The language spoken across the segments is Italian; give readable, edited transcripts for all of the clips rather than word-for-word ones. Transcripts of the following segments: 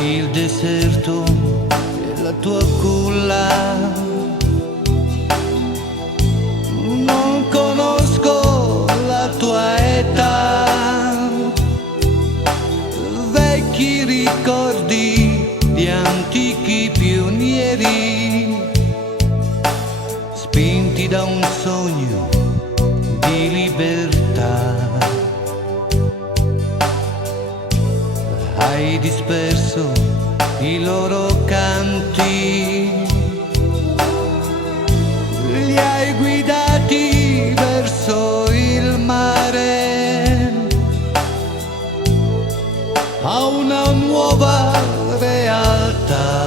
il deserto e la tua culla. Non conosco la tua età, vecchi ricordi di antichi pionieri, spinti da un sogno di libertà. Hai disperso i loro canti, li hai guidati verso il mare, a una nuova realtà.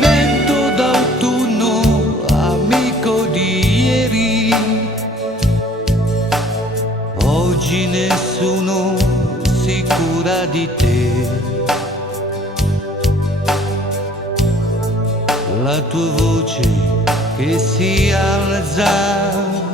Vento d'autunno, amico di ieri, oggi nessuno si cura di te. La tua voce che si alza